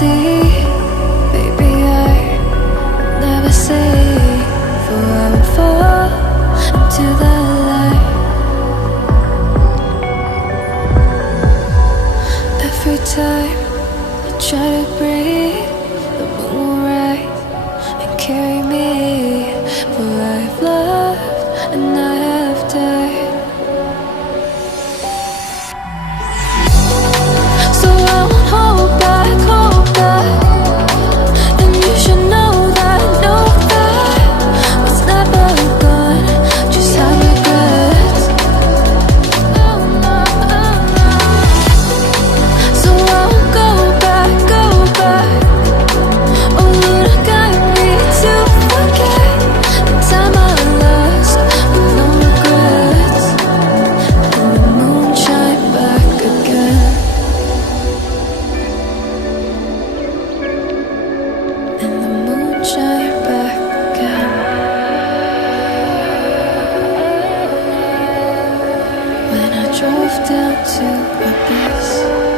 see. Baby, I never say, for I would fall into the light. Every time I try to breathe, the moon will rise and carry me. For I have loved and I have died. So I won't hold back, hold back. And you should know that what's never gone just have regrets. So I won't go back, go back. Oh Lord, guide me to forget the time I lost with no regrets. And the moon shine back again. And the moon shine back again. When I drove down to Abyss.